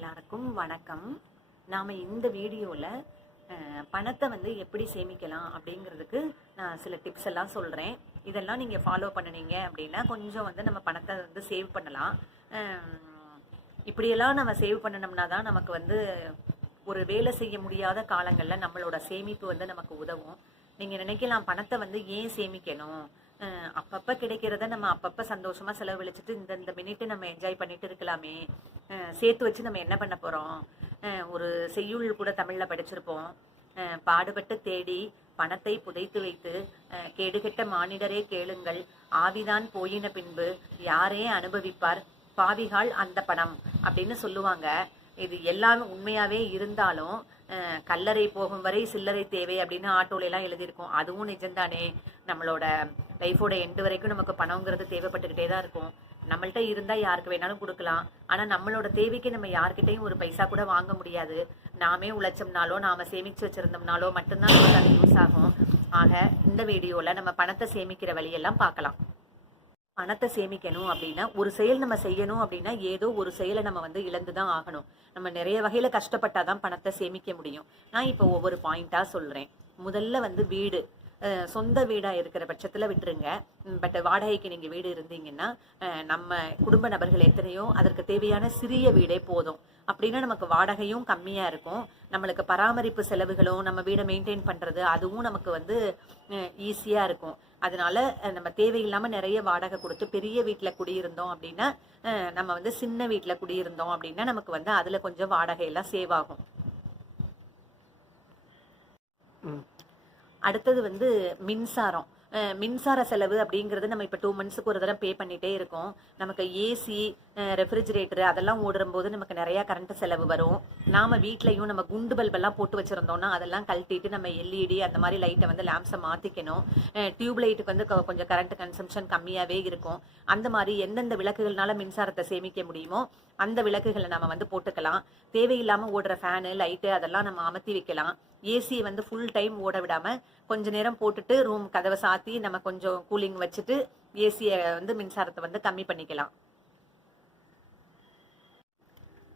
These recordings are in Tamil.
எல்லாருக்கும் வணக்கம். நாம் இந்த வீடியோவில் பணத்தை வந்து எப்படி சேமிக்கலாம் அப்படிங்கிறதுக்கு நான் சில டிப்ஸ் எல்லாம் சொல்கிறேன் இதெல்லாம் நீங்கள் ஃபாலோ பண்ணுனீங்க அப்படின்னா கொஞ்சம் வந்து நம்ம பணத்தை வந்து சேவ் பண்ணலாம். இப்படியெல்லாம் நம்ம சேவ் பண்ணணும்னா தான் நமக்கு வந்து ஒரு வேலை செய்ய முடியாத காலங்களில் நம்மளோட சேமிப்பு வந்து நமக்கு உதவும். நீங்கள் நினைக்கலாம் பணத்தை வந்து ஏன் சேமிக்கணும்? அப்பப்போ கிடைக்கிறத நம்ம அப்பப்போ சந்தோஷமாக செலவழிச்சிட்டு இந்த இந்த மினிட்டு நம்ம என்ஜாய் பண்ணிட்டு இருக்கலாமே. சேர்த்து வச்சு நம்ம என்ன பண்ண போகிறோம் ஒரு செய்யுள் கூட தமிழில் படிச்சிருப்போம். பாடுபட்டு தேடி பணத்தை புதைத்து வைத்து கேடுகெட்ட மானிடரே கேளுங்கள். ஆவிதான் போயின பின்பு யாரே அனுபவிப்பார்? பாவிகால் அந்த பணம் அப்படின்னு சொல்லுவாங்க. இது எல்லாமே உண்மையாவே இருந்தாலும் கல்லறை போகும் வரை சில்லறை தேவை அப்படின்னு ஆட்டோல எல்லாம் அதுவும் நிஜம்தானே. நம்மளோட லைஃபோட எண்டு வரைக்கும் நமக்கு பணங்கிறது தேவைப்பட்டுக்கிட்டே தான் இருக்கும். நம்மள்ட்ட இருந்தால் யாருக்கு வேணாலும் கொடுக்கலாம். ஆனால் நம்மளோட தேவைக்கு நம்ம யார்கிட்டையும் ஒரு பைசா கூட வாங்க முடியாது. நாமே உழைச்சோம்னாலோ நாம் சேமிச்சு வச்சிருந்தோம்னாலோ மட்டும்தான் நமக்கு அது யூஸ் ஆகும். ஆக இந்த வீடியோவில் நம்ம பணத்தை சேமிக்கிற வழியெல்லாம் பார்க்கலாம். பணத்தை சேமிக்கணும் அப்படின்னா ஒரு செயல் நம்ம செய்யணும் அப்படின்னா ஏதோ ஒரு செயலை நம்ம வந்து இழந்து தான் ஆகணும். நம்ம நிறைய வகையில கஷ்டப்பட்டாதான் பணத்தை சேமிக்க முடியும். நான் இப்போ ஒவ்வொரு பாயிண்ட்டாக சொல்கிறேன் முதல்ல வந்து வீடு. சொந்த வீடாக இருக்கிற பட்சத்தில் விட்டுருங்க. பட் வாடகைக்கு நீங்கள் வீடு இருந்தீங்கன்னா நம்ம குடும்ப நபர்கள் எத்தனையோ அதற்கு தேவையான சிறிய வீடே போதும். அப்படின்னா நமக்கு வாடகையும் கம்மியாக இருக்கும். நம்மளுக்கு பராமரிப்பு செலவுகளும் நம்ம வீடை மெயின்டைன் பண்ணுறது அதுவும் நமக்கு வந்து ஈஸியாக இருக்கும். அதனால நம்ம தேவையில்லாமல் நிறைய வாடகை கொடுத்து பெரிய வீட்டில் குடியிருந்தோம் அப்படின்னா நம்ம வந்து சின்ன வீட்டில் குடியிருந்தோம் அப்படின்னா நமக்கு வந்து அதில் கொஞ்சம் வாடகை எல்லாம் சேவ் ஆகும் அடுத்தது வந்து மின்சாரம். மின்சார செலவு அப்படிங்கிறது நம்ம இப்போ டூ மந்த்ஸுக்கு ஒரு தடவை பே பண்ணிகிட்டே இருக்கோம். நமக்கு ஏசி ரெஃப்ரிஜிரேட்டர் அதெல்லாம் ஓடும்போது நமக்கு நிறையா கரண்ட் செலவு வரும். நாம் வீட்லேயும் நம்ம குண்டு பல்பெல்லாம் போட்டு வச்சுருந்தோம்னா அதெல்லாம் கழட்டிட்டு நம்ம எல்இடி அந்த மாதிரி லைட்டை வந்து லேம்ப்ஸை மாற்றிக்கணும் டியூப் லைட்டுக்கு வந்து கொஞ்சம் கரண்ட் கன்சம்ஷன் கம்மியாகவே இருக்கும். அந்த மாதிரி எந்தெந்த விளக்குகள்னால மின்சாரத்தை சேமிக்க முடியுமோ அந்த விளக்குகளை நம்ம வந்து போட்டுக்கலாம். தேவையில்லாமல் ஓடுற ஃபேனு லைட்டு அதெல்லாம் நம்ம அமர்த்தி வைக்கலாம். ஏசியை வந்து ஃபுல் டைம் ஓட விடாமல் கொஞ்ச நேரம் போட்டுட்டு ரூம் கதவை சாத்தி நம்ம கொஞ்சம் கூலிங் வச்சுட்டு ஏசியை வந்து மின்சாரத்தை வந்து கம்மி பண்ணிக்கலாம்.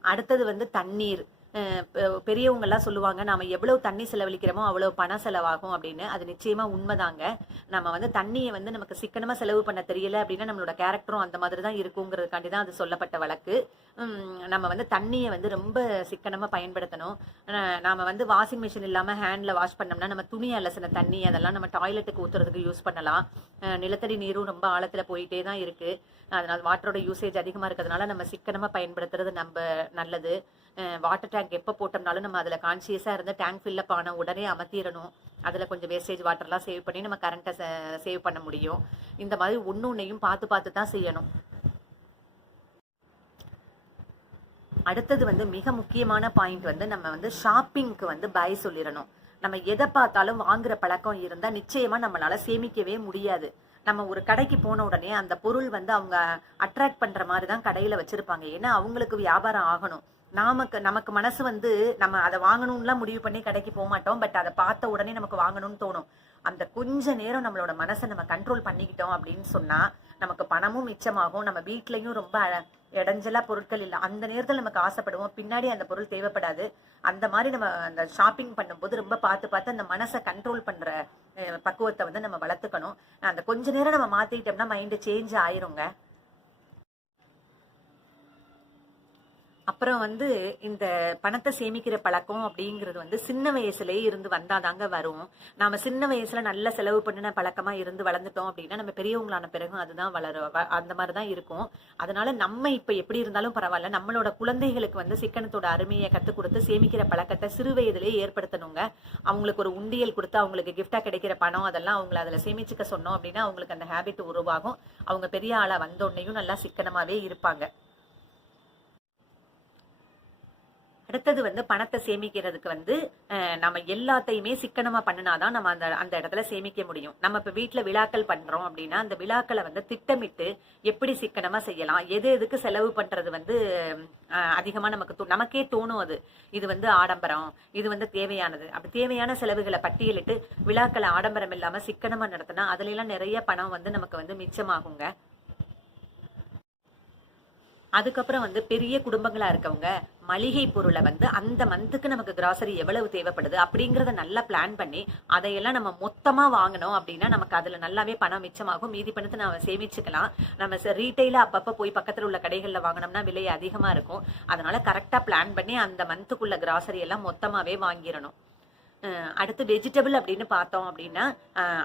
அடுத்தது வந்து தண்ணீர். பெரியவங்கெல்லாம் சொல்லுவாங்க நாம் எவ்வளோ தண்ணி செலவழிக்கிறோமோ அவ்வளோ பணம் செலவாகும் அப்படின்னு. அது நிச்சயமாக உண்மைதாங்க. நம்ம வந்து தண்ணியை வந்து நமக்கு சிக்கனமாக செலவு பண்ண தெரியல அப்படின்னா நம்மளோட கேரக்டரும் அந்த மாதிரி தான் இருக்குங்கிறதுக்காண்டி தான் அது சொல்லப்பட்ட வழக்கு. நம்ம வந்து தண்ணியை வந்து ரொம்ப சிக்கனமாக பயன்படுத்தணும். நாம் வந்து வாஷிங் மிஷின் இல்லாமல் ஹேண்டில் வாஷ் பண்ணோம்னா நம்ம துணி அலசின தண்ணி அதெல்லாம் நம்ம டாய்லெட்டுக்கு ஊத்துறதுக்கு யூஸ் பண்ணலாம். நிலத்தடி நீரும் ரொம்ப ஆழத்தில் போயிட்டே தான் இருக்குது அதனால் வாட்டரோட யூசேஜ் அதிகமாக இருக்கிறதுனால நம்ம சிக்கனமாக பயன்படுத்துறது நம்ம நல்லது. வாட்டர் டேங்க் எப்போ போட்டோம்னாலும் நம்ம அதில் கான்சியஸாக இருந்து டேங்க் ஃபில்லப் ஆன உடனே அமர்த்திடணும். அதில் கொஞ்சம் வேஸ்டேஜ் வாட்டர்லாம் சேவ் பண்ணி நம்ம கரண்ட்டை சேவ் பண்ண முடியும். இந்த மாதிரி ஒன்று ஒன்றையும் பார்த்து பார்த்து தான் செய்யணும். அடுத்தது வந்து மிக முக்கியமான பாயிண்ட் வந்து நம்ம வந்து ஷாப்பிங்க்கு வந்து பை சொல்லிடணும். நம்ம எதை பார்த்தாலும் வாங்குற பழக்கம் இருந்தா நிச்சயமா நம்மளால சேமிக்கவே முடியாது. நம்ம ஒரு கடைக்கு போன உடனே அந்த பொருள் வந்து அவங்க அட்ராக்ட் பண்ற மாதிரி தான் கடையில வச்சிருப்பாங்க. ஏன்னா அவங்களுக்கு வியாபாரம் ஆகணும். நாமக்கு நமக்கு மனசு வந்து நம்ம அதை வாங்கணும்லாம் முடிவு பண்ணி கடைக்கு போக மாட்டோம். பட் அதை பார்த்த உடனே நமக்கு வாங்கணும்னு தோணும். அந்த கொஞ்ச நேரம் நம்மளோட மனசை நம்ம கண்ட்ரோல் பண்ணிக்கிட்டோம் அப்படின்னு சொன்னா நமக்கு பணமும் மிச்சமாகும். நம்ம வீட்லயும் ரொம்ப இடைஞ்சலா பொருட்கள் இல்லை. அந்த நேரத்தில் நமக்கு ஆசைப்படுவோம். பின்னாடி அந்த பொருள் தேவைப்படாது. அந்த மாதிரி நம்ம அந்த ஷாப்பிங் பண்ணும்போது ரொம்ப பார்த்து பார்த்து அந்த மனசை கண்ட்ரோல் பண்ற பக்குவத்தை வந்து நம்ம வளர்த்துக்கணும். அந்த கொஞ்ச நேரம் நம்ம மாற்றிக்கிட்டோம்னா மைண்டு சேஞ்ச் ஆயிருங்க. அப்புறம் வந்து இந்த பணத்தை சேமிக்கிற பழக்கம் அப்படிங்கிறது வந்து சின்ன வயசுலயே இருந்து வந்தாதாங்க வரும். நாம சின்ன வயசுல நல்ல செலவு பண்ணின பழக்கமா இருந்து வளர்ந்துட்டோம் அப்படின்னா நம்ம பெரியவங்களான பிறகும் அதுதான் வளர வ- அந்த மாதிரி தான் இருக்கும். அதனால நம்ம இப்ப எப்படி இருந்தாலும் பரவாயில்ல. நம்மளோட குழந்தைகளுக்கு வந்து சிக்கனத்தோட அருமையை கற்றுக் கொடுத்து சேமிக்கிற பழக்கத்தை சிறு வயதிலேயே ஏற்படுத்தணுங்க. அவங்களுக்கு ஒரு உண்டியல் கொடுத்து அவங்களுக்கு கிஃப்டா கிடைக்கிற பணம் அதெல்லாம் அவங்கள அதுல சேமிச்சுக்க சொன்னோம் அப்படின்னா அவங்களுக்கு அந்த ஹேபிட் உருவாகும். அவங்க பெரிய ஆளா வந்தோடனையும் நல்லா சிக்கனமாவே இருப்பாங்க. அடுத்தது வந்து பணத்தை சேமிக்கிறதுக்கு வந்து நம்ம எல்லாத்தையுமே சிக்கனமா பண்ணினாதான் நம்ம அந்த அந்த இடத்துல சேமிக்க முடியும். நம்ம இப்ப வீட்டுல விழாக்கள் பண்றோம் அப்படின்னா அந்த விழாக்களை வந்து திட்டமிட்டு எப்படி சிக்கனமா செய்யலாம் எது எதுக்கு செலவு பண்றது வந்து அதிகமா நமக்கு தோ- நமக்கே தோணும் அது. இது வந்து ஆடம்பரம் இது வந்து தேவையானது. அப்படி தேவையான செலவுகளை பட்டியலிட்டு விழாக்களை ஆடம்பரம் இல்லாம சிக்கனமா நடத்தினா அதுல எல்லாம் நிறைய பணம் வந்து நமக்கு வந்து மிச்சமாகுங்க. அதுக்கப்புறம் வந்து பெரிய குடும்பங்களா இருக்கவங்க மளிகை பொருளை வந்து அந்த மந்த்துக்கு நமக்கு கிராசரி எவ்வளவு தேவைப்படுது அப்படிங்கறத நல்லா பிளான் பண்ணி அதையெல்லாம் நம்ம மொத்தமா வாங்கணும் அப்படின்னா நமக்கு அதுல நல்லாவே பணம் மிச்சமாகும். மீதி பணத்தை நம்ம சேமிச்சுக்கலாம். நம்ம ரீட்டைல அப்பப்ப போய் பக்கத்துல உள்ள கடைகள்ல வாங்கினோம்னா விலை அதிகமா இருக்கும். அதனால கரெக்டா பிளான் பண்ணி அந்த மந்த்துக்குள்ள கிராசரி எல்லாம் மொத்தமாவே வாங்கிடணும். அடுத்து வெஜிடபிள் அப்படின்னு பார்த்தோம் அப்படின்னா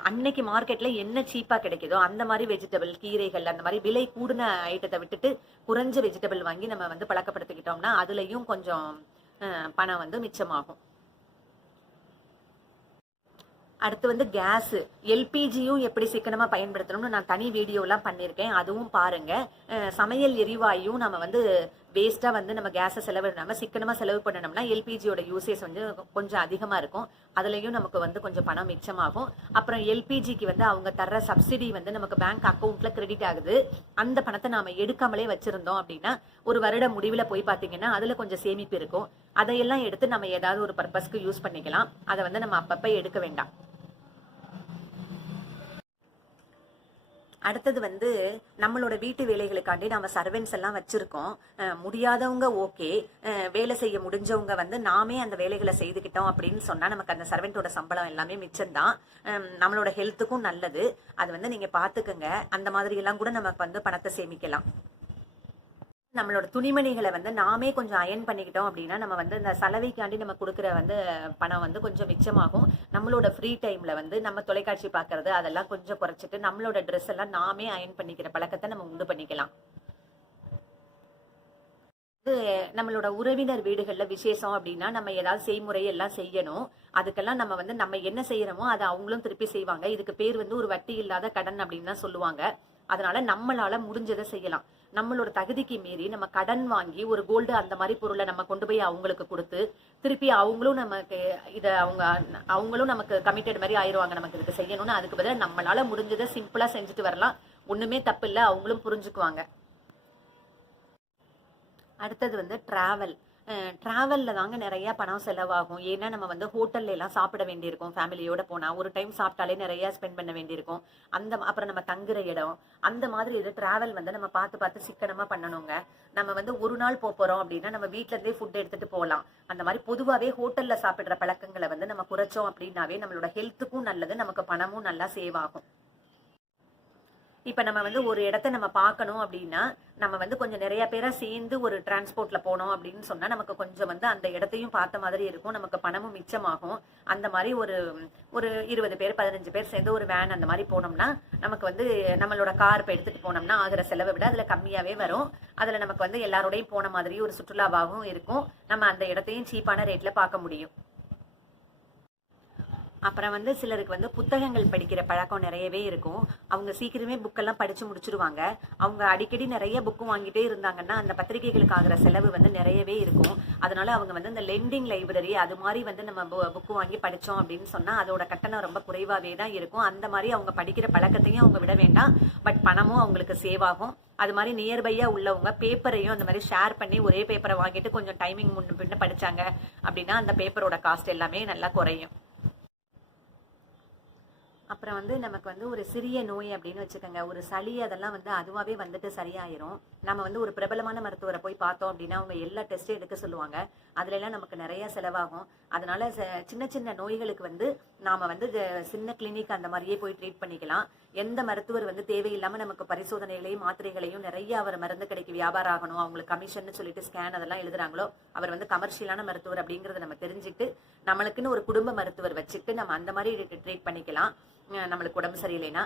அன்னைக்கு மார்க்கெட்ல என்ன சீப்பா கிடைக்குதோ அந்த மாதிரி வெஜிடபிள் கீரைகள் அந்த மாதிரி விலை கூடின ஐட்டத்தை விட்டுட்டு குறைஞ்ச வெஜிடபிள் வாங்கி நம்ம வந்து பழக்கப்படுத்திக்கிட்டோம்னா அதுலயும் கொஞ்சம் பணம் வந்து மிச்சமாகும். அடுத்து வந்து கேஸ் எல்பிஜியும் எப்படி சிக்கனமாக பயன்படுத்தணும்னு நான் தனி வீடியோலாம் பண்ணியிருக்கேன். அதுவும் பாருங்க. சமையல் எரிவாயும் நம்ம வந்து வேஸ்ட்டாக வந்து நம்ம கேஸை செலவிடாமல் சிக்கனமாக செலவு பண்ணணும்னா எல்பிஜியோட யூசேஜ் வந்து கொஞ்சம் அதிகமாக இருக்கும். அதுலேயும் நமக்கு வந்து கொஞ்சம் பணம் மிச்சமாகும். அப்புறம் எல்பிஜிக்கு வந்து அவங்க தர்ற சப்சிடி வந்து நமக்கு பேங்க் அக்கௌண்ட்டில் கிரெடிட் ஆகுது. அந்த பணத்தை நாம் எடுக்காமலே வச்சுருந்தோம் அப்படின்னா ஒரு வருட முடிவில் போய் பார்த்தீங்கன்னா அதில் கொஞ்சம் சேமிப்பு இருக்கும். அதையெல்லாம் எடுத்து நம்ம ஏதாவது ஒரு பர்பஸ்க்கு யூஸ் பண்ணிக்கலாம். அதை வந்து நம்ம அப்பப்போ எடுக்க வேண்டாம். அடுத்தது வந்து நம்மளோட வீட்டு வேலைகளுக்காண்டி நம்ம சர்வெண்ட்ஸ் எல்லாம் வச்சிருக்கோம். முடியாதவங்க ஓகே வேலை செய்ய முடிஞ்சவங்க வந்து நாமே அந்த வேலைகளை செய்துக்கிட்டோம் அப்படின்னு சொன்னா நமக்கு அந்த சர்வெண்டோட சம்பளம் எல்லாமே மிச்சம்தான் நம்மளோட ஹெல்த்துக்கும் நல்லது. அது வந்து நீங்க பாத்துக்கோங்க அந்த மாதிரி எல்லாம் கூட நமக்கு வந்து பணத்தை சேமிக்கலாம். நம்மளோட துணிமணிகளை வந்து நாமே கொஞ்சம் அயன் பண்ணிக்கிட்டோம் அப்படின்னா நம்ம வந்து இந்த சலவைக்காண்டி நம்ம கொடுக்குற வந்து பணம் வந்து கொஞ்சம் மிச்சமாகும். நம்மளோட ஃப்ரீ டைம்ல வந்து நம்ம தொலைக்காட்சி பார்க்கறது அதெல்லாம் கொஞ்சம் குறைச்சிட்டு நம்மளோட ட்ரெஸ் எல்லாம் நாமே அயன் பண்ணிக்கிற பழக்கத்தை நம்ம உண்டு பண்ணிக்கலாம். நம்மளோட உறவினர் வீடுகளில் விசேஷம் அப்படின்னா நம்ம ஏதாவது செய்முறை எல்லாம் செய்யணும். அதுக்கெல்லாம் நம்ம வந்து நம்ம என்ன செய்யறோமோ அதை அவங்களும் திருப்பி செய்வாங்க. இதுக்கு பேர் வந்து ஒரு வட்டி இல்லாத கடன் அப்படின்னு தான் சொல்லுவாங்க. அதனால நம்மளால முடிஞ்சதை செய்யலாம். நம்மளோட தகுதிக்கு மீறி நம்ம கடன் வாங்கி ஒரு கோல்டு அந்த மாதிரி பொருளை நம்ம கொண்டு போய் அவங்களுக்கு கொடுத்து திருப்பி அவங்களும் நமக்கு இதை அவங்க அவங்களும் நமக்கு கமிட்டட் மாதிரி ஆயிடுவாங்க நமக்கு இதுக்கு செய்யணும்னு. அதுக்கு பதிலாக நம்மளால முடிஞ்சதை சிம்பிளா செஞ்சுட்டு வரலாம். ஒண்ணுமே தப்பு இல்லை அவங்களும் புரிஞ்சுக்குவாங்க. அடுத்தது வந்து டிராவல் ட்ராவலில் தாங்க நிறைய பணம் செலவாகும். ஏன்னா நம்ம வந்து ஹோட்டல்ல எல்லாம் சாப்பிட வேண்டியிருக்கும். ஃபேமிலியோட போனால் ஒரு டைம் சாப்பிட்டாலே நிறைய ஸ்பெண்ட் பண்ண வேண்டியிருக்கும். அந்த அப்புறம் நம்ம தங்குற இடம். அந்த மாதிரி இது டிராவல் வந்து நம்ம பார்த்து பார்த்து சிக்கனமாக பண்ணணுங்க. நம்ம வந்து ஒரு நாள் போக போகிறோம் அப்படின்னா நம்ம வீட்ல இருந்தே ஃபுட் எடுத்துட்டு போகலாம் அந்த மாதிரி பொதுவாகவே ஹோட்டலில் சாப்பிட்ற பழக்கங்களை வந்து நம்ம குறைச்சோம் அப்படின்னாவே நம்மளோட ஹெல்த்துக்கும் நல்லது நமக்கு பணமும் நல்லா சேவ் ஆகும். இப்போ நம்ம வந்து ஒரு இடத்த நம்ம பார்க்கணும் அப்படின்னா நம்ம வந்து கொஞ்சம் நிறைய பேரை சேர்ந்து ஒரு டிரான்ஸ்போர்ட்ல போனோம் அப்படின்னு சொன்னா நமக்கு கொஞ்சம் வந்து அந்த இடத்தையும் பார்த்த மாதிரி இருக்கும். நமக்கு பணமும் மிச்சமாகும். அந்த மாதிரி ஒரு ஒரு இருபது பேர் பதினஞ்சு பேர் சேர்ந்து ஒரு வேன் அந்த மாதிரி போனோம்னா நமக்கு வந்து நம்மளோட கார் இப்போ எடுத்துட்டு போனோம்னா ஆகிற செலவை விட அதுல கம்மியாவே வரும். அதுல நமக்கு வந்து எல்லாரோடையும் போன மாதிரி ஒரு சுற்றுலாவாகவும் இருக்கும். நம்ம அந்த இடத்தையும் சீப்பான ரேட்ல பார்க்க முடியும். அப்புறம் வந்து சிலருக்கு வந்து புத்தகங்கள் படிக்கிற பழக்கம் நிறையவே இருக்கும். அவங்க சீக்கிரமே புக்கெல்லாம் படிச்சு முடிச்சிருவாங்க. அவங்க அடிக்கடி நிறைய புக்கு வாங்கிட்டே இருந்தாங்கன்னா அந்த பத்திரிகைகளுக்கு ஆகிற செலவு வந்து நிறையவே இருக்கும். அதனால அவங்க வந்து இந்த லெண்டிங் லைப்ரரி அது மாதிரி வந்து நம்ம புக்கு வாங்கி படித்தோம் அப்படின்னு சொன்னா அதோட கட்டணம் ரொம்ப குறைவாவே தான் இருக்கும். அந்த மாதிரி அவங்க படிக்கிற பழக்கத்தையும் அவங்க விட வேண்டாம். பட் பணமும் அவங்களுக்கு சேவ் ஆகும். அது மாதிரி நியர்பையா உள்ளவங்க பேப்பரையும் அந்த மாதிரி ஷேர் பண்ணி ஒரே பேப்பரை வாங்கிட்டு கொஞ்சம் டைமிங் முன்ன பின்ன படிச்சாங்க அப்படின்னா அந்த பேப்பரோட காஸ்ட் எல்லாமே நல்லா குறையும். அப்புறம் வந்து நமக்கு வந்து ஒரு சிறிய நோய் அப்படின்னு வச்சுக்கோங்க. ஒரு சளி அதெல்லாம் வந்து அதுவாகவே வந்துட்டு சரியாயிரும். நம்ம வந்து ஒரு பிரபலமான மருத்துவரை போய் பார்த்தோம் அப்படின்னா அவங்க எல்லா டெஸ்ட்டும் எடுக்க சொல்லுவாங்க. அதுலலாம் நமக்கு நிறைய செலவாகும். அதனால ச- சின்ன சின்ன நோய்களுக்கு வந்து நாம் வந்து சின்ன கிளினிக் அந்த மாதிரியே போய் ட்ரீட் பண்ணிக்கலாம். எந்த மருத்துவர் வந்து தேவையில்லாமல் நமக்கு பரிசோதனைகளையும் மாத்திரைகளையும் நிறைய அவர் மருந்து கடைக்கு வியாபாரம் ஆகணும். அவங்களுக்கு கமிஷன் சொல்லிட்டு ஸ்கேன் அதெல்லாம் எழுதுறாங்களோ அவர் வந்து கமர்ஷியலான மருத்துவர் அப்படிங்கறத நம்ம தெரிஞ்சுட்டு நம்மளுக்குன்னு ஒரு குடும்ப மருத்துவர் வச்சுட்டு நம்ம அந்த மாதிரி ட்ரீட் பண்ணிக்கலாம். நம்மளுக்கு உடம்பு சரியில்லைன்னா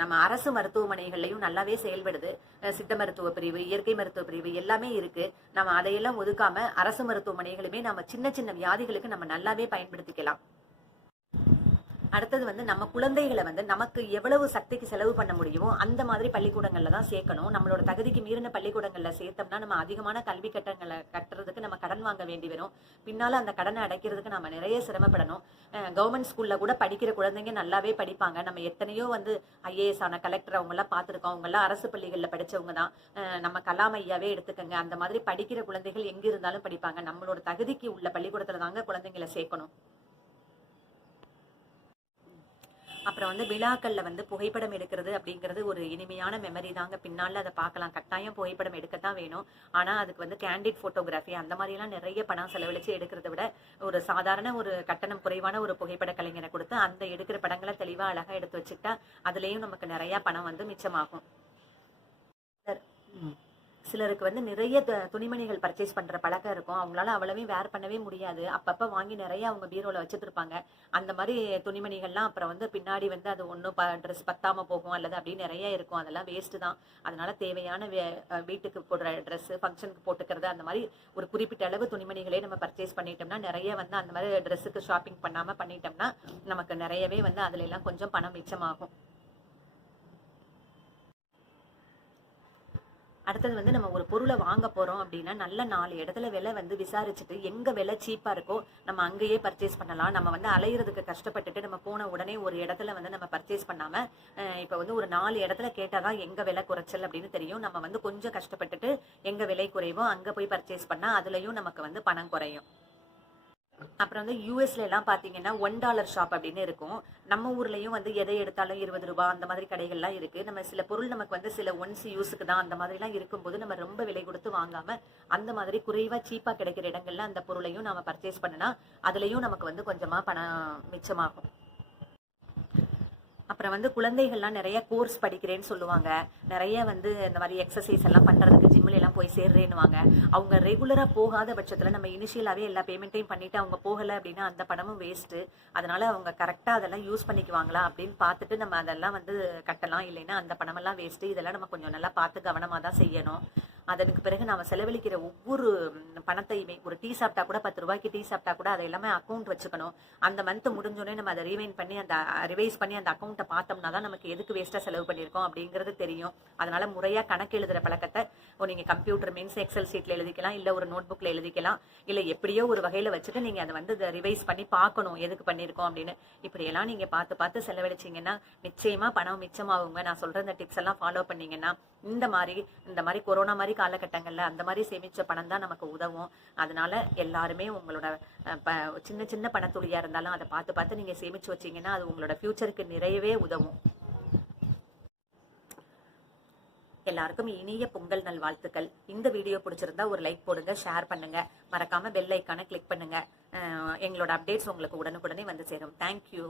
நம்ம அரசு மருத்துவமனைகள்லையும் நல்லாவே செயல்படுது. சித்த மருத்துவ பிரிவு இயற்கை மருத்துவ பிரிவு எல்லாமே இருக்கு. நம்ம அதையெல்லாம் ஒதுக்காம அரசு மருத்துவமனைகளுமே நம்ம சின்ன சின்ன வியாதிகளுக்கு நம்ம நல்லாவே பயன்படுத்திக்கலாம். அடுத்தது வந்து நம்ம குழந்தைகளை வந்து நமக்கு எவ்வளவு சக்திக்கு செலவு பண்ண முடியுமோ அந்த மாதிரி பள்ளிக்கூடங்களில் தான் சேர்க்கணும். நம்மளோட தகுதிக்கு மீறின பள்ளிக்கூடங்களில் சேர்த்தோம்னா நம்ம அதிகமான கல்வி கட்டங்களை கட்டுறதுக்கு நம்ம கடன் வாங்க வேண்டி வரும். பின்னால் அந்த கடனை அடைக்கிறதுக்கு நம்ம நிறைய சிரமப்படணும். கவர்மெண்ட் ஸ்கூலில் கூட படிக்கிற குழந்தைங்க நல்லாவே படிப்பாங்க. நம்ம எத்தனையோ வந்து ஐஏஎஸ் ஆன கலெக்டர் அவங்கெல்லாம் பார்த்துருக்கோம். அவங்கெல்லாம் அரசு பள்ளிகளில் படிச்சவங்க தான். நம்ம கலாம் ஐயாவே எடுத்துக்கங்க. அந்த மாதிரி படிக்கிற குழந்தைகள் எங்கே இருந்தாலும் படிப்பாங்க. நம்மளோட தகுதிக்கு உள்ள பள்ளிக்கூடத்தில் தாங்க குழந்தைங்களை சேர்க்கணும். அப்புறம் வந்து விழாக்கள்ல வந்து புகைப்படம் எடுக்கிறது அப்படிங்கிறது ஒரு இனிமையான மெமரி தாங்க. பின்னால அதை பார்க்கலாம். கட்டாயம் புகைப்படம் எடுக்கத்தான் வேணும். ஆனா அதுக்கு வந்து கேண்டிட் போட்டோகிராஃபி அந்த மாதிரி எல்லாம் நிறைய பணம் செலவழிச்சு எடுக்கிறத விட ஒரு சாதாரண ஒரு கட்டணம் குறைவான ஒரு புகைப்பட கலைஞரை கொடுத்து அந்த எடுக்கிற படங்களை தெளிவா அழகா எடுத்து வச்சுக்கிட்டா அதுலயும் நமக்கு நிறைய பணம் வந்து மிச்சமாகும். சிலருக்கு வந்து நிறைய த- துணிமணிகள் பர்ச்சேஸ் பண்ற பழக்கம் இருக்கும். அவங்களால அவ்வளவே வேர் பண்ணவே முடியாது. அப்பப்ப வாங்கி நிறைய அவங்க பீரோல வச்சுட்டு அந்த மாதிரி துணிமணிகள்லாம் அப்புறம் வந்து பின்னாடி வந்து அது ஒன்றும் ட்ரெஸ் பத்தாம போகும் அல்லது அப்படியே நிறைய இருக்கும். அதெல்லாம் வேஸ்ட் தான். அதனால தேவையான வே- வீட்டுக்கு போடுற ட்ரெஸ் ஃபங்க்ஷனுக்கு போட்டுக்கிறது அந்த மாதிரி ஒரு குறிப்பிட்ட அளவு துணிமணிகளே நம்ம பர்ச்சேஸ் பண்ணிட்டோம்னா நிறைய வந்து அந்த மாதிரி ட்ரெஸ்ஸுக்கு ஷாப்பிங் பண்ணாம பண்ணிட்டோம்னா நமக்கு நிறையவே வந்து அதுல எல்லாம் கொஞ்சம் பணம் மிச்சமாகும். அடுத்தது வந்து நம்ம ஒரு பொருளை வாங்க போறோம் அப்படின்னா நல்ல நாலு இடத்துல விலை வந்து விசாரிச்சுட்டு எங்க விலை சீப்பா இருக்கோ நம்ம அங்கேயே பர்ச்சேஸ் பண்ணலாம். நம்ம வந்து அலையிறதுக்கு கஷ்டப்பட்டுட்டு நம்ம போன உடனே ஒரு இடத்துல வந்து நம்ம பர்ச்சேஸ் பண்ணாம இப்போ இப்ப வந்து ஒரு நாலு இடத்துல கேட்டாதான் எங்க விலை குறைச்சல் அப்படின்னு தெரியும். நம்ம வந்து கொஞ்சம் கஷ்டப்பட்டுட்டு எங்க விலை குறைவோ அங்க போய் பர்ச்சேஸ் பண்ணா அதுலயும் நமக்கு வந்து பணம் குறையும். அப்புறம் வந்து யூஎஸ்ல எல்லாம் பாத்தீங்கன்னா ஒன் டாலர் ஷாப் அப்படின்னு இருக்கும். நம்ம ஊர்லயும் வந்து எதை எடுத்தாலும் இருபது ரூபாய் அந்த மாதிரி கடைகள்லாம் இருக்கு. நம்ம சில பொருள் நமக்கு வந்து சில ஒன்ஸ் யூஸுக்கு தான் அந்த மாதிரி எல்லாம் இருக்கும்போது நம்ம ரொம்ப விலை கொடுத்து வாங்காம அந்த மாதிரி குறைவா சீப்பா கிடைக்கிற இடங்கள்ல அந்த பொருளையும் நாம பர்ச்சேஸ் பண்ணனா அதுலயும் நமக்கு வந்து கொஞ்சமா பணம் மிச்சமாகும். அப்புறம் வந்து குழந்தைகள்லாம் நிறைய கோர்ஸ் படிக்கிறேன்னு சொல்லுவாங்க. நிறைய வந்து இந்த மாதிரி எக்ஸசைஸ் எல்லாம் பண்றதுக்கு ஜிம்ல எல்லாம் போய் சேர்றேன்னுவாங்க. அவங்க ரெகுலரா போகாத பட்சத்துல நம்ம இனிஷியலாவே எல்லா பேமெண்ட்டையும் பண்ணிட்டு அவங்க போகல அப்படின்னா அந்த பணமும் வேஸ்ட்டு அதனால அவங்க கரெக்டா அதெல்லாம் யூஸ் பண்ணிக்குவாங்களா அப்படின்னு பார்த்துட்டு நம்ம அதெல்லாம் வந்து கட்டலாம். இல்லைன்னா அந்த பணமெல்லாம் வேஸ்ட்டு இதெல்லாம் நம்ம கொஞ்சம் நல்லா பார்த்து கவனமா தான் செய்யணும். அதனுக்கு பிறகு நாம செலவழிக்கிற ஒவ்வொரு பணத்தையுமே ஒரு டீ சாப்பிட்டா கூட பத்து ரூபாய்க்கு டீ சாப்பிட்டா கூட அதை எல்லாமே அக்கௌண்ட் வச்சுக்கணும். அந்த மந்த் முடிஞ்சோடனே நம்ம அதை ரீவைன் பண்ணி அந்த ரிவைஸ் பண்ணி அந்த அக்கௌண்ட்டை பார்த்தோம்னா தான் நமக்கு எதுக்கு வேஸ்ட்டாக செலவு பண்ணியிருக்கோம் அப்படிங்கிறது தெரியும். அதனால முறையாக கணக்கு எழுதுற பழக்கத்தை நீங்கள் கம்ப்யூட்டர் மீன்ஸ் எக்ஸல் சீட்டில் எழுதிக்கலாம் இல்லை ஒரு நோட் புக்கில் எழுதிக்கலாம் இல்லை எப்படியோ ஒரு வகையில் வச்சுட்டு நீங்கள் அதை வந்து ரிவைஸ் பண்ணி பார்க்கணும் எதுக்கு பண்ணியிருக்கோம் அப்படின்னு. இப்படியெல்லாம் நீங்கள் பார்த்து பார்த்து செலவழிச்சீங்கன்னா நிச்சயமாக பணம் மிச்சமாகுங்க. நான் சொல்கிற இந்த டிப்ஸ் எல்லாம் ஃபாலோ பண்ணீங்கன்னா இந்த மாதிரி இந்த மாதிரி கொரோனா மாதிரி காலகட்டங்களில் அந்த மாதிரி சேமித்த பணம் தான் நமக்கு உதவும். அதனால எல்லாருமே உங்களோட ப- சின்ன சின்ன பணத்துளியா இருந்தாலும் அதை பார்த்து பார்த்து நீங்கள் சேமிச்சு வச்சீங்கன்னா அது உங்களோட ஃப்யூச்சருக்கு நிறையவே உதவும். எல்லாருக்கும் இனிய பொங்கல் நல்வாழ்த்துக்கள் இந்த வீடியோ பிடிச்சிருந்தா ஒரு லைக் போடுங்க ஷேர் பண்ணுங்க. மறக்காம பெல் ஐக்கான கிளிக் பண்ணுங்க. எங்களோட அப்டேட்ஸ் உங்களுக்கு உடனுக்குடனே வந்து சேரும். தேங்க்யூ